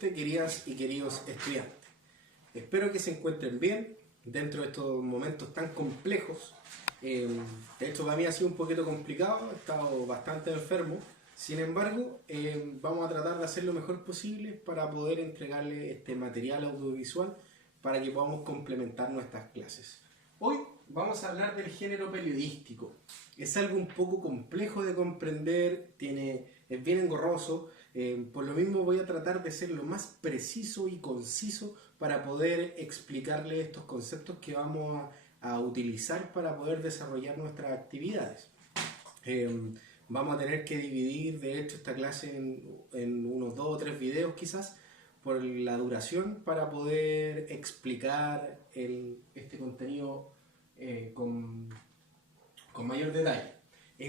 nuevamente, queridas y queridos estudiantes. Espero que se encuentren bien dentro de estos momentos tan complejos. De hecho, para mí ha sido un poquito complicado, he estado bastante enfermo. Sin embargo, vamos a tratar de hacer lo mejor posible para poder entregarle este material audiovisual para que podamos complementar nuestras clases. Hoy vamos a hablar del género periodístico. Es algo un poco complejo de comprender, es bien engorroso. Por lo mismo voy a tratar de ser lo más preciso y conciso para poder explicarle estos conceptos que vamos a utilizar para poder desarrollar nuestras actividades. Vamos a tener que dividir de hecho esta clase en unos 2 o 3 videos quizás por la duración para poder explicar este contenido con mayor detalle.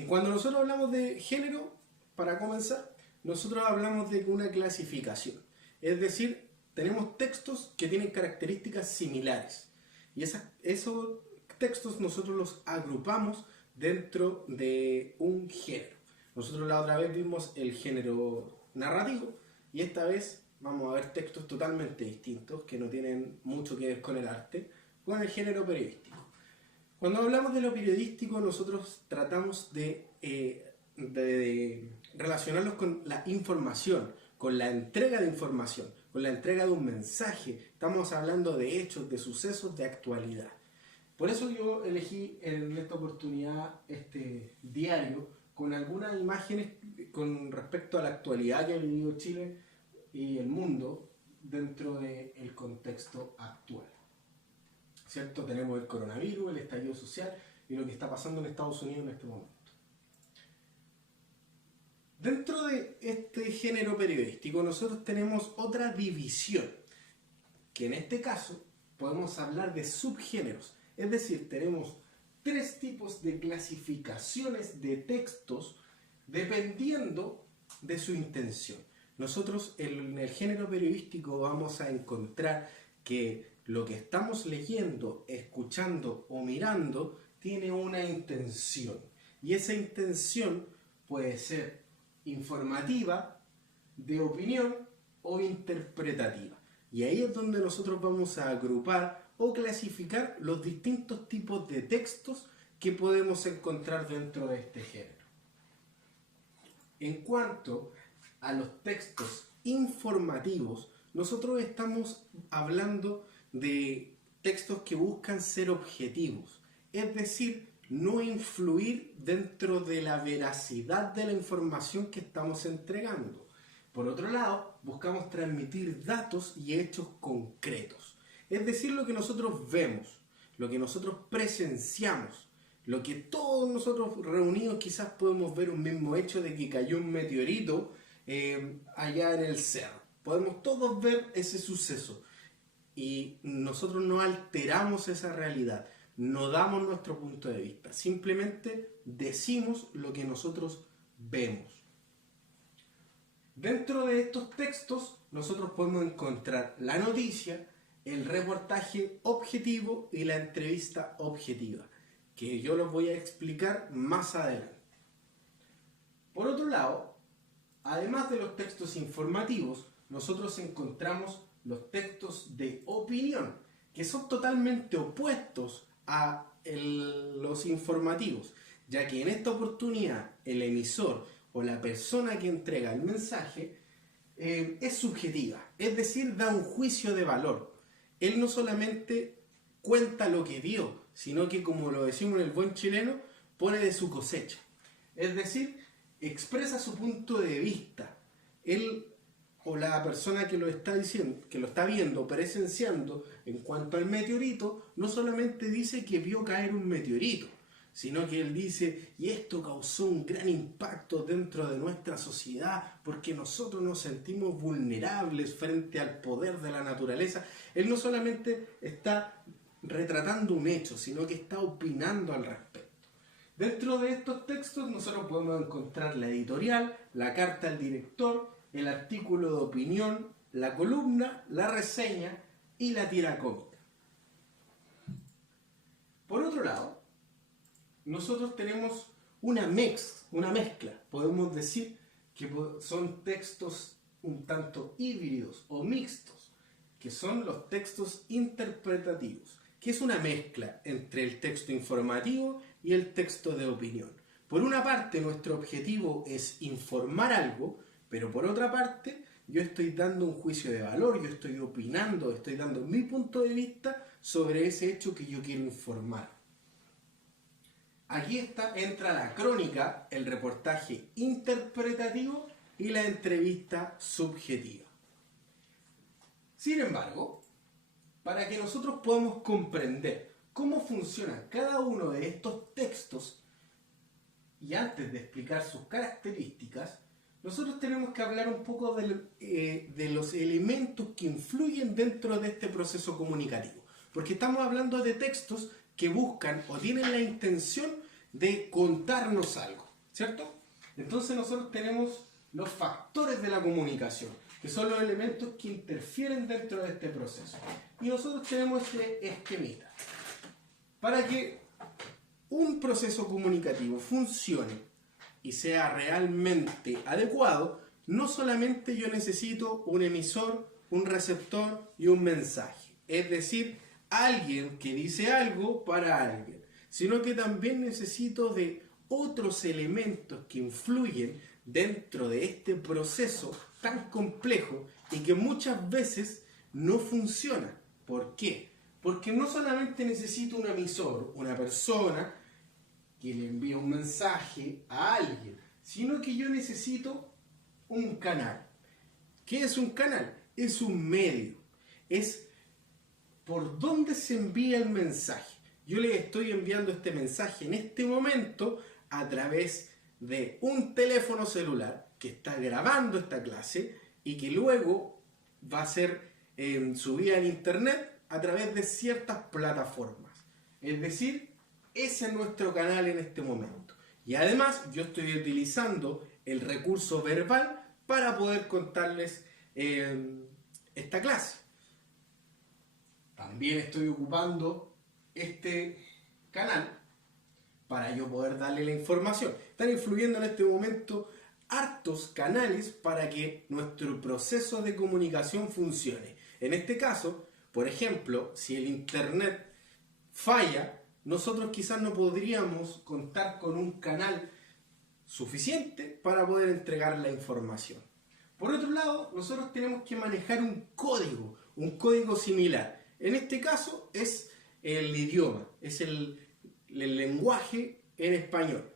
Cuando nosotros hablamos de género, para comenzar, nosotros hablamos de una clasificación. Es decir, tenemos textos que tienen características similares. Y esos textos nosotros los agrupamos dentro de un género. Nosotros la otra vez vimos el género narrativo y esta vez vamos a ver textos totalmente distintos que no tienen mucho que ver con el arte, con el género periodístico. Cuando hablamos de lo periodístico, nosotros tratamos de relacionarlos con la información, con la entrega de información, con la entrega de un mensaje. Estamos hablando de hechos, de sucesos, de actualidad. Por eso yo elegí en esta oportunidad este diario con algunas imágenes con respecto a la actualidad que ha vivido Chile y el mundo dentro del contexto actual. ¿Cierto? Tenemos el coronavirus, el estallido social y lo que está pasando en Estados Unidos en este momento. Dentro de este género periodístico nosotros tenemos otra división, que en este caso podemos hablar de subgéneros. Es decir, tenemos 3 tipos de clasificaciones de textos dependiendo de su intención. Nosotros en el género periodístico vamos a encontrar que lo que estamos leyendo, escuchando o mirando tiene una intención. Y esa intención puede ser informativa, de opinión o interpretativa. Y ahí es donde nosotros vamos a agrupar o clasificar los distintos tipos de textos que podemos encontrar dentro de este género. En cuanto a los textos informativos, nosotros estamos hablando de textos que buscan ser objetivos, es decir, no influir dentro de la veracidad de la información que estamos entregando. Por otro lado, buscamos transmitir datos y hechos concretos, es decir, lo que nosotros vemos, lo que nosotros presenciamos, lo que todos nosotros reunidos quizás podemos ver un mismo hecho de que cayó un meteorito allá en el cerro. Podemos todos ver ese suceso y nosotros no alteramos esa realidad, no damos nuestro punto de vista, simplemente decimos lo que nosotros vemos. Dentro de estos textos nosotros podemos encontrar la noticia, el reportaje objetivo y la entrevista objetiva, que yo los voy a explicar más adelante. Por otro lado, además de los textos informativos, nosotros encontramos los textos de opinión, que son totalmente opuestos a los informativos, ya que en esta oportunidad el emisor o la persona que entrega el mensaje es subjetiva, es decir, da un juicio de valor. Él no solamente cuenta lo que vio, sino que, como lo decimos en el buen chileno, pone de su cosecha. Es decir, expresa su punto de vista. Él o la persona que lo está diciendo, que lo está viendo, presenciando en cuanto al meteorito, no solamente dice que vio caer un meteorito, sino que él dice, y esto causó un gran impacto dentro de nuestra sociedad, porque nosotros nos sentimos vulnerables frente al poder de la naturaleza. Él no solamente está retratando un hecho, sino que está opinando al respecto. Dentro de estos textos nosotros podemos encontrar la editorial, la carta al director, el artículo de opinión, la columna, la reseña y la tira cómica. Por otro lado, nosotros tenemos una mezcla, podemos decir que son textos un tanto híbridos o mixtos, que son los textos interpretativos, que es una mezcla entre el texto informativo y el texto de opinión. Por una parte, nuestro objetivo es informar algo, pero por otra parte, yo estoy dando un juicio de valor, yo estoy opinando, estoy dando mi punto de vista sobre ese hecho que yo quiero informar. Aquí entra la crónica, el reportaje interpretativo y la entrevista subjetiva. Sin embargo, para que nosotros podamos comprender cómo funciona cada uno de estos textos, y antes de explicar sus características, nosotros tenemos que hablar un poco de los elementos que influyen dentro de este proceso comunicativo. Porque estamos hablando de textos que buscan o tienen la intención de contarnos algo, ¿cierto? Entonces nosotros tenemos los factores de la comunicación, que son los elementos que interfieren dentro de este proceso. Y nosotros tenemos este esquemita. Para que un proceso comunicativo funcione y sea realmente adecuado, no solamente yo necesito un emisor, un receptor y un mensaje. Es decir, alguien que dice algo para alguien, sino que también necesito de otros elementos que influyen dentro de este proceso tan complejo y que muchas veces no funciona. ¿Por qué? Porque no solamente necesito un emisor, una persona que le envía un mensaje a alguien, sino que yo necesito un canal. ¿Qué es un canal? Es un medio. Es por dónde se envía el mensaje. Yo le estoy enviando este mensaje en este momento a través de un teléfono celular que está grabando esta clase y que luego va a ser subida en internet a través de ciertas plataformas. Es decir, ese es nuestro canal en este momento. Y además yo estoy utilizando el recurso verbal para poder contarles esta clase. También estoy ocupando este canal para yo poder darle la información. Están influyendo en este momento hartos canales para que nuestro proceso de comunicación funcione. En este caso, por ejemplo, si el internet falla, nosotros quizás no podríamos contar con un canal suficiente para poder entregar la información. Por otro lado, nosotros tenemos que manejar un código similar. En este caso es el idioma, es el lenguaje en español.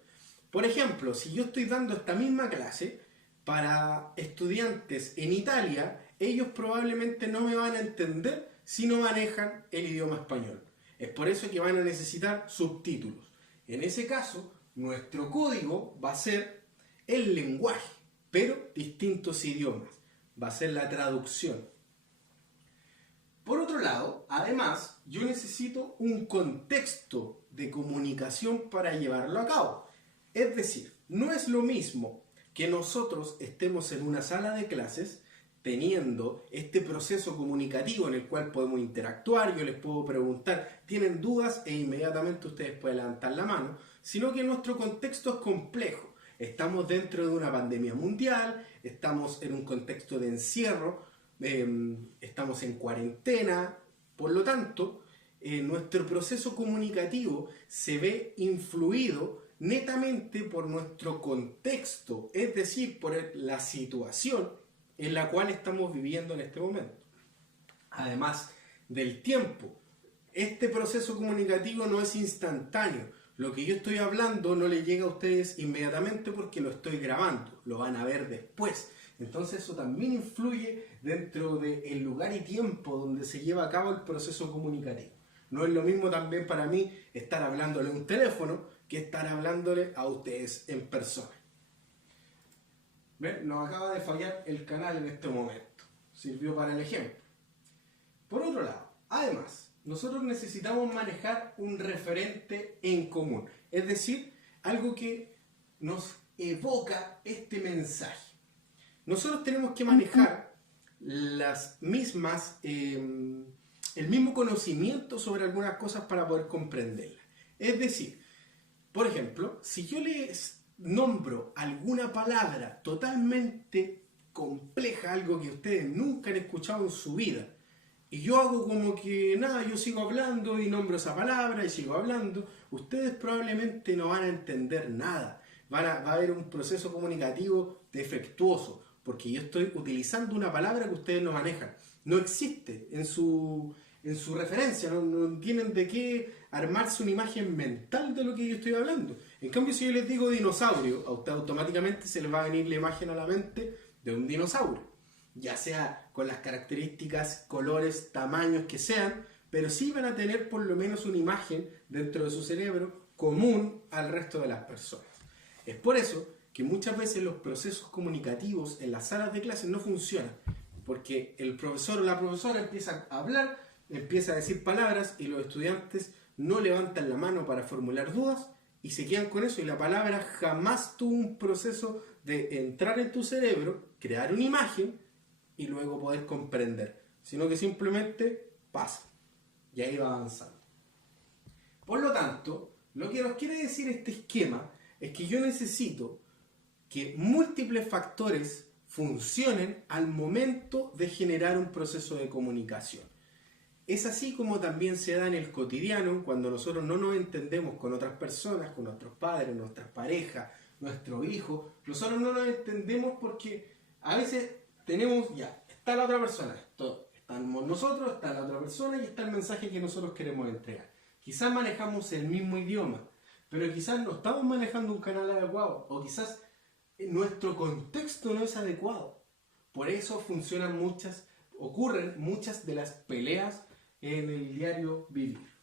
Por ejemplo, si yo estoy dando esta misma clase para estudiantes en Italia, ellos probablemente no me van a entender si no manejan el idioma español. Es por eso que van a necesitar subtítulos. En ese caso, nuestro código va a ser el lenguaje, pero distintos idiomas. Va a ser la traducción. Por otro lado, además, yo necesito un contexto de comunicación para llevarlo a cabo. Es decir, no es lo mismo que nosotros estemos en una sala de clases teniendo este proceso comunicativo en el cual podemos interactuar, yo les puedo preguntar, ¿tienen dudas? E inmediatamente ustedes pueden levantar la mano, sino que nuestro contexto es complejo. Estamos dentro de una pandemia mundial, estamos en un contexto de encierro, estamos en cuarentena, por lo tanto, nuestro proceso comunicativo se ve influido netamente por nuestro contexto, es decir, por la situación en la cual estamos viviendo en este momento. Además del tiempo, este proceso comunicativo no es instantáneo. Lo que yo estoy hablando no le llega a ustedes inmediatamente porque lo estoy grabando, lo van a ver después. Entonces eso también influye dentro del lugar y tiempo donde se lleva a cabo el proceso comunicativo. No es lo mismo también para mí estar hablándole a un teléfono que estar hablándole a ustedes en persona. ¿Ven? Nos acaba de fallar el canal en este momento. Sirvió para el ejemplo. Por otro lado, además, nosotros necesitamos manejar un referente en común. Es decir, algo que nos evoca este mensaje. Nosotros tenemos que manejar las mismas, el mismo conocimiento sobre algunas cosas para poder comprenderlas. Es decir, por ejemplo, si yo les nombro alguna palabra totalmente compleja, algo que ustedes nunca han escuchado en su vida. Y yo hago como que nada, yo sigo hablando y nombro esa palabra y sigo hablando. Ustedes probablemente no van a entender nada. Va a haber un proceso comunicativo defectuoso, porque yo estoy utilizando una palabra que ustedes no manejan. No existe en su referencia, no tienen de qué armarse una imagen mental de lo que yo estoy hablando. En cambio, si yo les digo dinosaurio, a usted automáticamente se les va a venir la imagen a la mente de un dinosaurio. Ya sea con las características, colores, tamaños que sean, pero sí van a tener por lo menos una imagen dentro de su cerebro común al resto de las personas. Es por eso que muchas veces los procesos comunicativos en las salas de clases no funcionan, porque el profesor o la profesora empieza a hablar, empieza a decir palabras y los estudiantes no levantan la mano para formular dudas y se quedan con eso, y la palabra jamás tuvo un proceso de entrar en tu cerebro, crear una imagen y luego poder comprender, sino que simplemente pasa y ahí va avanzando. Por lo tanto, lo que nos quiere decir este esquema es que yo necesito que múltiples factores funcionen al momento de generar un proceso de comunicación. Es así como también se da en el cotidiano, cuando nosotros no nos entendemos con otras personas, con nuestros padres, nuestras parejas, nuestros hijos. Nosotros no nos entendemos porque a veces tenemos, ya, está la otra persona, estamos nosotros, está la otra persona y está el mensaje que nosotros queremos entregar. Quizás manejamos el mismo idioma, pero quizás no estamos manejando un canal adecuado, o quizás nuestro contexto no es adecuado. Por eso ocurren muchas de las peleas en el diario vivir.